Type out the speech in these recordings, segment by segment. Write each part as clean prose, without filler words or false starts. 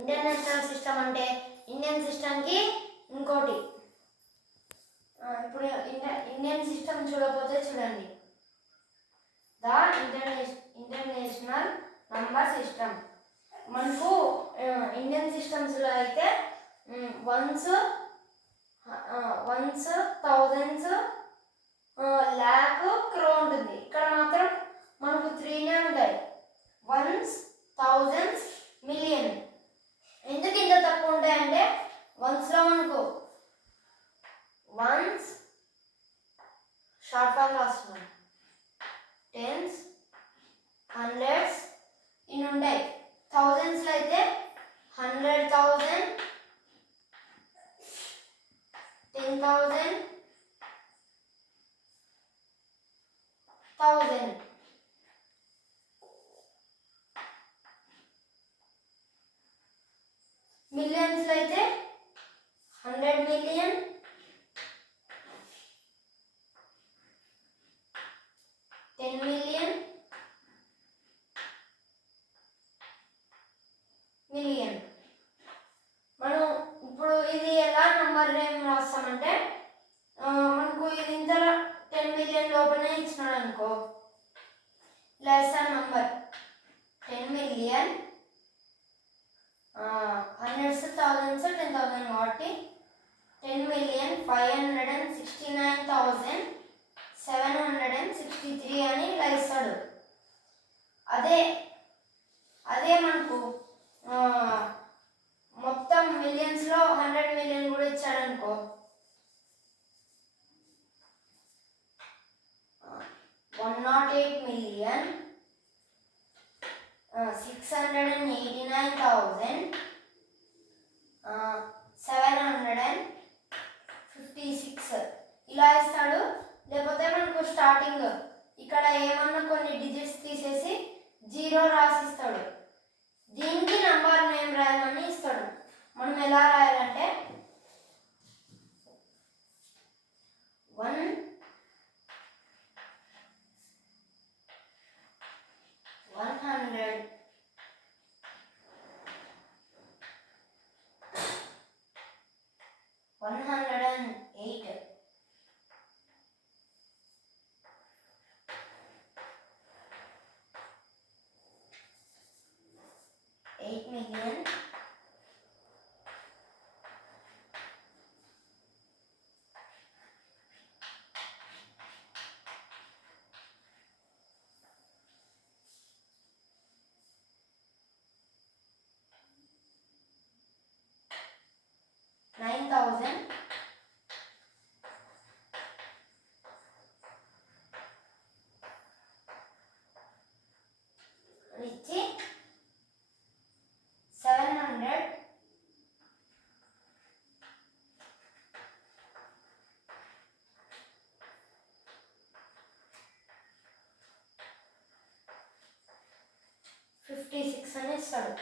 International system అంటే Indian సిస్టమ్కి ఇంకోటి. ఇప్పుడు ఇండియన్ సిస్టమ్ చూడకపోతే చూడండి, ద ఇంటర్నేషనల్ నంబర్ సిస్టమ్. మనకు ఇండియన్ సిస్టమ్స్లో అయితే వన్స్, థౌజండ్స్, ల్యాక్, క్రో ఉంటుంది. ఇక్కడ మాత్రం మనకు 3నే ఉంటాయి, వన్స్, థౌజండ్స్, మిలియన్. ఎందుకు ఇంత తక్కువ ఉంటాయంటే వన్స్లో మనకు వన్స్ షార్ట్ ఫామ్ రాస్తున్నాం, టెన్స్, హండ్రెడ్స్ ఇన్ని ఉంటాయి. థౌజండ్స్లో అయితే 100,000, 10,000, 1000. మిలియన్స్లో అయితే 100 million, 10 million, మిలియన్. మనం ఇప్పుడు ఇది ఎలా నంబర్ ఏం రాస్తామంటే మనకు ఇది ఇంత 10 million లోపలనే ఇచ్చినాడు అనుకో, less number 10 million, hundreds, thousands, 10,000 కాబట్టి 10,569,763 అని ఇలా ఇస్తాడు. అదే మనకు మొత్తం మిలియన్స్లో 100 million కూడా ఇచ్చాడు అనుకో, 108,689,756 ఇలా ఇస్తాడు. లేకపోతే మనకు స్టార్టింగ్ ఇక్కడ ఏమన్నా కొన్ని డిజిట్స్ తీసేసి 0 రాసిస్తాడు. దీనికి నంబర్ నేమ్ రాయమని ఇస్తాడు. మనం ఎలా రాయాలంటే 100, 108, 8 million, 9,000, ఇచ్చి 700, 56 అని ఇస్తాడు.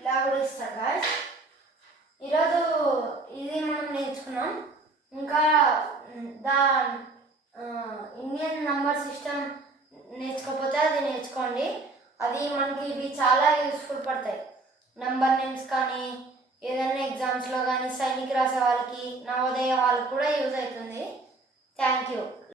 ఇలా కూడా ఇస్తాడు గాయ్స్. ఈరోజు ఇది మనం నేర్చుకున్నాం. ఇంకా ఇండియన్ నంబర్ సిస్టమ్ నేర్చుకోకపోతే అది నేర్చుకోండి. అది మనకి ఇవి చాలా యూస్ఫుల్ పడతాయి. నంబర్ నేమ్స్ కానీ ఏదైనా ఎగ్జామ్స్లో కానీ సైనిక్ రాసే వాళ్ళకి, నవోదయ వాళ్ళకి కూడా యూజ్ అవుతుంది.